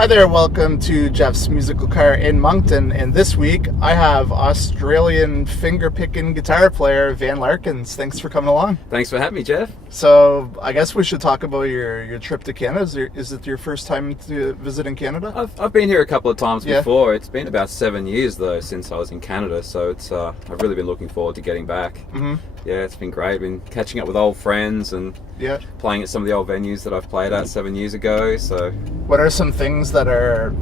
Hi there, welcome to Jeff's Musical Car in Moncton, and this week I have Australian finger-picking guitar player Van Larkins. Thanks for coming along. Thanks for having me, Jeff. So I guess we should talk about your trip to Canada. Is it your first time to visit in Canada? I've been here a couple of times before. It's been about 7 years though since I was in Canada, so it's I've really been looking forward to getting back. Mm-hmm. Yeah, it's been great. Been catching up with old friends and playing at some of the old venues that I've played at 7 years ago. So, what are some things that are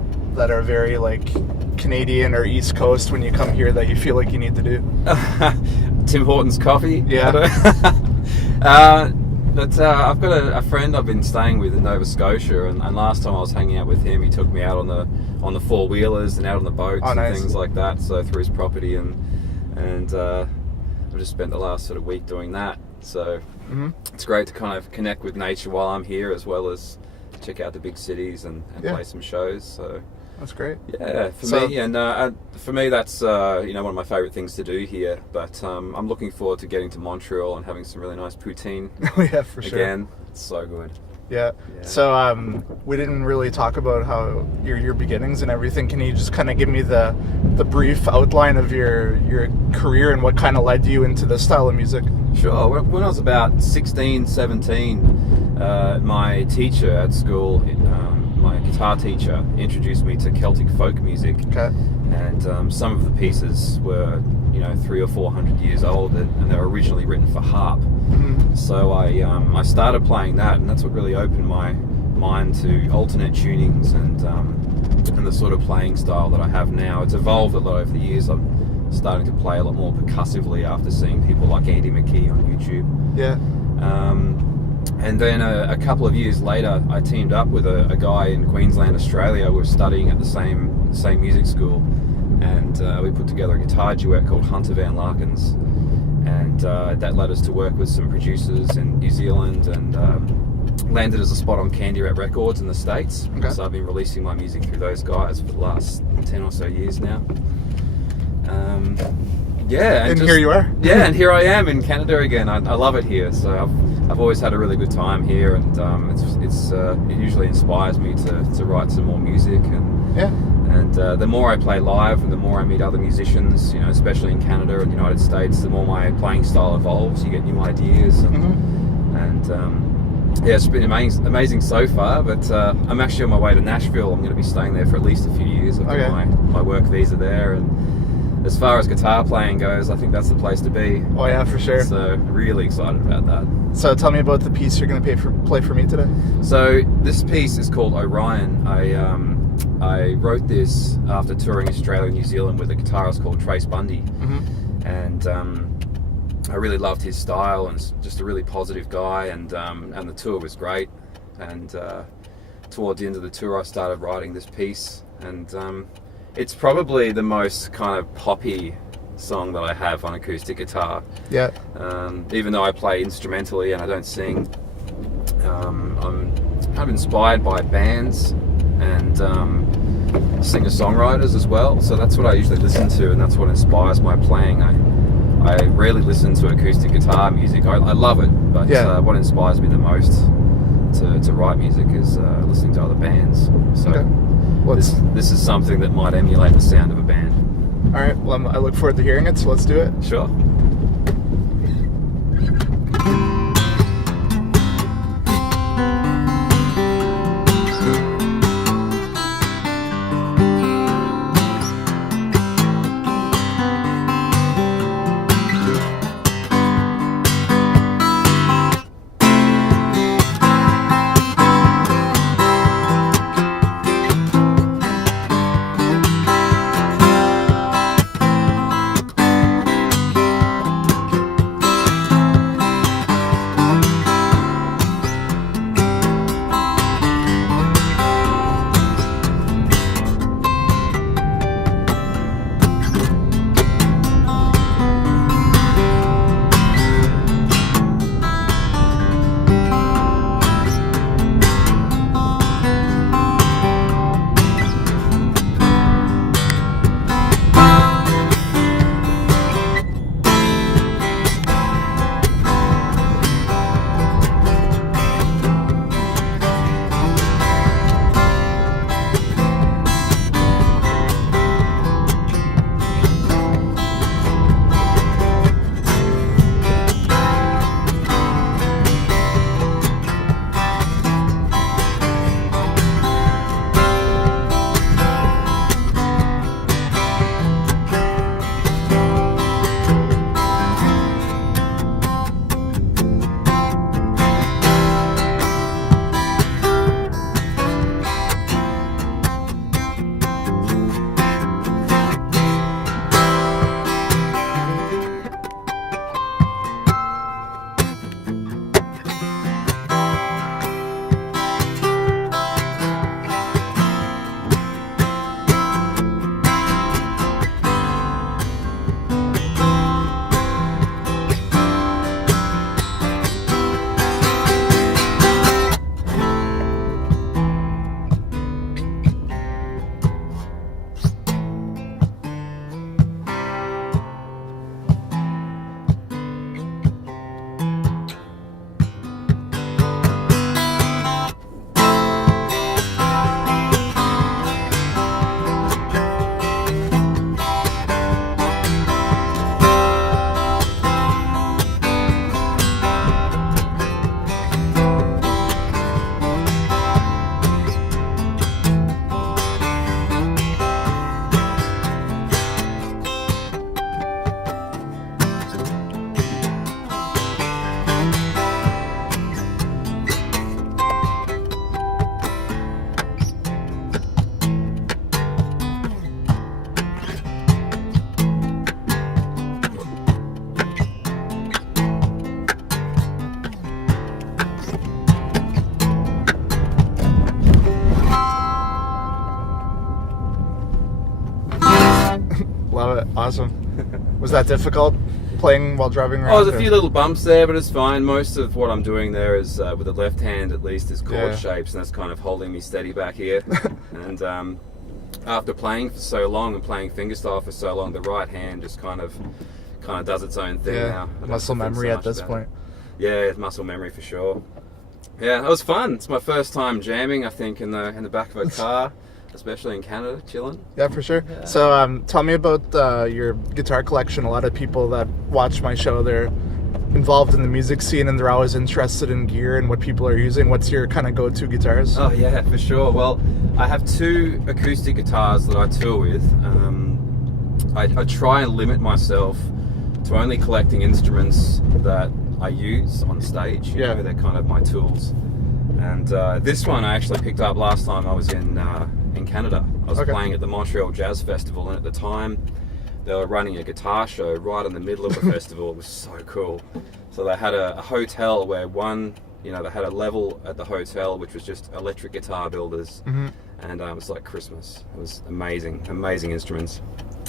very like Canadian or East Coast when you come here that you feel like you need to do? Tim Hortons coffee. Yeah. But I've got a friend I've been staying with in Nova Scotia, and last time I was hanging out with him, he took me out on the four wheelers and out on the boats and things like that. So through his property, and I've just spent the last sort of week doing that. So it's great to kind of connect with nature while I'm here, as well as check out the big cities and play some shows. So that's great. Yeah, for me, that's one of my favourite things to do here. But I'm looking forward to getting to Montreal and having some really nice poutine. Oh yeah, for sure. Again, it's so good. Yeah. So we didn't really talk about how your beginnings and everything. Can you just kind of give me the brief outline of your career and what kind of led you into this style of music? Sure. When I was about 16, 17, my teacher at school, my guitar teacher, introduced me to Celtic folk music. Okay. And some of the pieces were 300 or 400 years old, and they were originally written for harp. Mm-hmm. So I started playing that, and that's what really opened my mind to alternate tunings and the sort of playing style that I have now. It's evolved a lot over the years. I'm starting to play a lot more percussively after seeing people like Andy McKee on YouTube. Yeah. And then a couple of years later, I teamed up with a guy in Queensland, Australia. We were studying at the same music school, and we put together a guitar duet called Hunter Van Larkins, and that led us to work with some producers in New Zealand, and landed as a spot on Candy Rat Records in the States. Okay. So I've been releasing my music through those guys for the last 10 or so years now. And here you are. Yeah, and here I am in Canada again. I love it here. So I've always had a really good time here, and it usually inspires me to write some more music. And the more I play live, and the more I meet other musicians, especially in Canada and the United States, the more my playing style evolves. You get new ideas, it's been amazing so far. But I'm actually on my way to Nashville. I'm going to be staying there for at least a few years. I've got my work visa there, and as far as guitar playing goes, I think that's the place to be. Oh yeah, for sure. So really excited about that. So tell me about the piece you're going to play for me today. So this piece is called Orion. I wrote this after touring Australia and New Zealand with a guitarist called Trace Bundy, and I really loved his style, and just a really positive guy, and the tour was great. And towards the end of the tour, I started writing this piece, and it's probably the most kind of poppy song that I have on acoustic guitar. Yeah. Even though I play instrumentally and I don't sing, I'm kind of inspired by bands and singer-songwriters as well. So that's what I usually listen to, and that's what inspires my playing. I rarely listen to acoustic guitar music. I love it, but what inspires me the most to write music is listening to other bands. So this is something that might emulate the sound of a band. All right, well, I look forward to hearing it, so let's do it. Sure. Awesome. Was that difficult playing while driving around? Oh, there's a few little bumps there, but it's fine. Most of what I'm doing there is, with the left hand at least, is chord shapes, and that's kind of holding me steady back here. And after playing for so long and playing fingerstyle for so long, the right hand just kind of does its own thing now. Muscle memory at this point. Yeah, it's muscle memory for sure. Yeah, it was fun. It's my first time jamming, I think, in the back of a car, especially in Canada, chilling. Yeah, for sure. Yeah. So tell me about your guitar collection. A lot of people that watch my show, they're involved in the music scene and they're always interested in gear and what people are using. What's your kind of go-to guitars? Oh yeah, for sure. Well, I have 2 acoustic guitars that I tour with. I try and limit myself to only collecting instruments that I use on stage. You know, they're kind of my tools. And this one I actually picked up last time I was in Canada. I was playing at the Montreal Jazz Festival, and at the time they were running a guitar show right in the middle of the festival. It was so cool. So they had a hotel where they had a level at the hotel which was just electric guitar builders, and it was like Christmas. It was amazing instruments.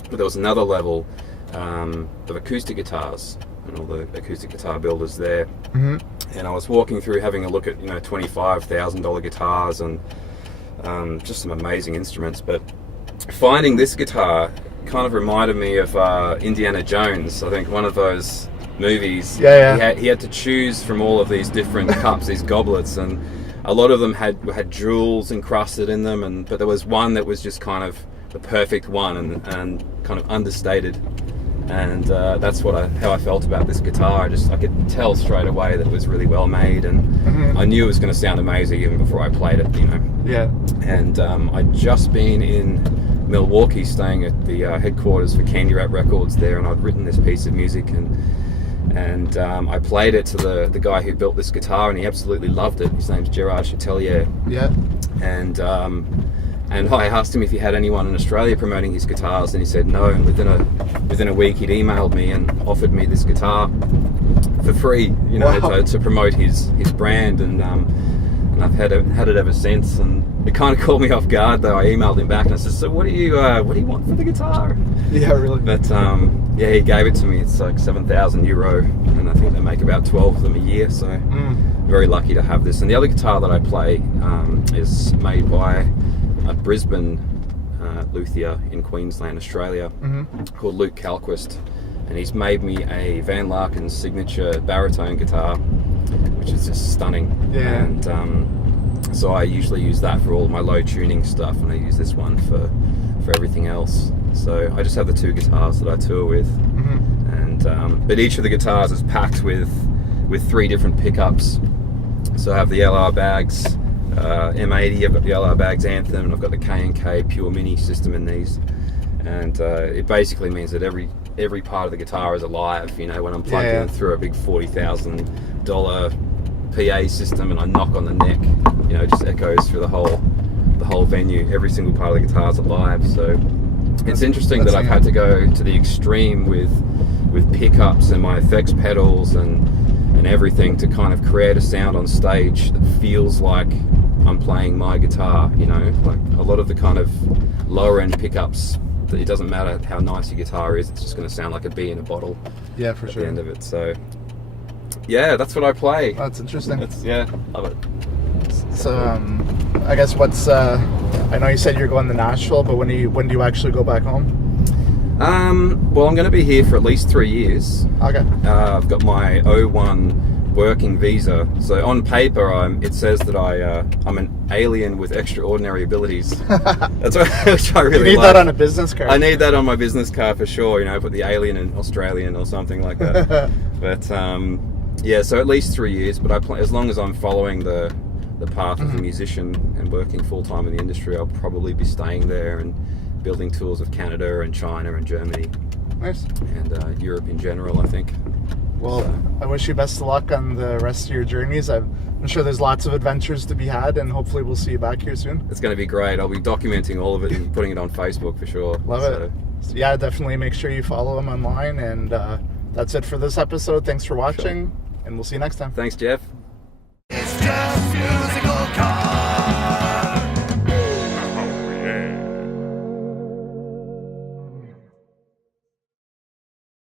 But there was another level of acoustic guitars and all the acoustic guitar builders there. And I was walking through having a look at $25,000 guitars and just some amazing instruments. But finding this guitar kind of reminded me of Indiana Jones. I think one of those movies. He had to choose from all of these different cups, these goblets, and a lot of them had jewels encrusted in them. But there was one that was just kind of the perfect one and kind of understated. And that's how I felt about this guitar. I could tell straight away that it was really well made, and I knew it was going to sound amazing even before I played it. Yeah. And I'd just been in Milwaukee, staying at the headquarters for Candy Rat Records there, and I'd written this piece of music, and I played it to the guy who built this guitar, and he absolutely loved it. His name's Gerard Chatelier. Yeah. And I asked him if he had anyone in Australia promoting his guitars, and he said no. And within a week, he'd emailed me and offered me this guitar for free, to promote his brand. And I've had it ever since. And it kind of caught me off guard, though. I emailed him back and I said, "So what do you want for the guitar?" Yeah, really. But he gave it to me. It's like €7,000, and I think they make about 12 of them a year. So very lucky to have this. And the other guitar that I play is made by a Brisbane luthier in Queensland, Australia, called Luke Calquist, and he's made me a Van Larkins signature baritone guitar, which is just stunning. Yeah. And so I usually use that for all my low tuning stuff, and I use this one for everything else. So I just have the 2 guitars that I tour with, and but each of the guitars is packed with 3 different pickups. So I have the LR Bags M80, I've got the LR Bags Anthem, and I've got the K&K Pure Mini system in these, and it basically means that every part of the guitar is alive. When I'm plugged in through a big $40,000 PA system and I knock on the neck, it just echoes through the whole venue. Every single part of the guitar is alive. So it's interesting that I've had to go to the extreme with pickups and my effects pedals and everything to kind of create a sound on stage that feels like I'm playing my guitar. Like a lot of the kind of lower end pickups, it doesn't matter how nice your guitar is, it's just going to sound like a bee in a bottle. Yeah, for sure. At the end of it. So yeah, that's what I play. That's interesting. Love it. So I guess I know you said you're going to Nashville, but when do you actually go back home? Well, I'm going to be here for at least 3 years. Okay. I've got my O1 working visa, so on paper it says that I'm an alien with extraordinary abilities. That's which I really You need like. that on a business card. I need that on my business card for sure. Put the alien in Australian or something like that. But so at least 3 years. But as long as I'm following the path of a musician and working full time in the industry, I'll probably be staying there and building tours of Canada and China and Germany. Nice. And Europe in general, I think. Well, I wish you best of luck on the rest of your journeys. I'm sure there's lots of adventures to be had, and hopefully we'll see you back here soon. It's going to be great. I'll be documenting all of it and putting it on Facebook for sure. Love it. So, yeah, definitely make sure you follow him online. And that's it for this episode. Thanks for watching, and we'll see you next time. Thanks, Jeff.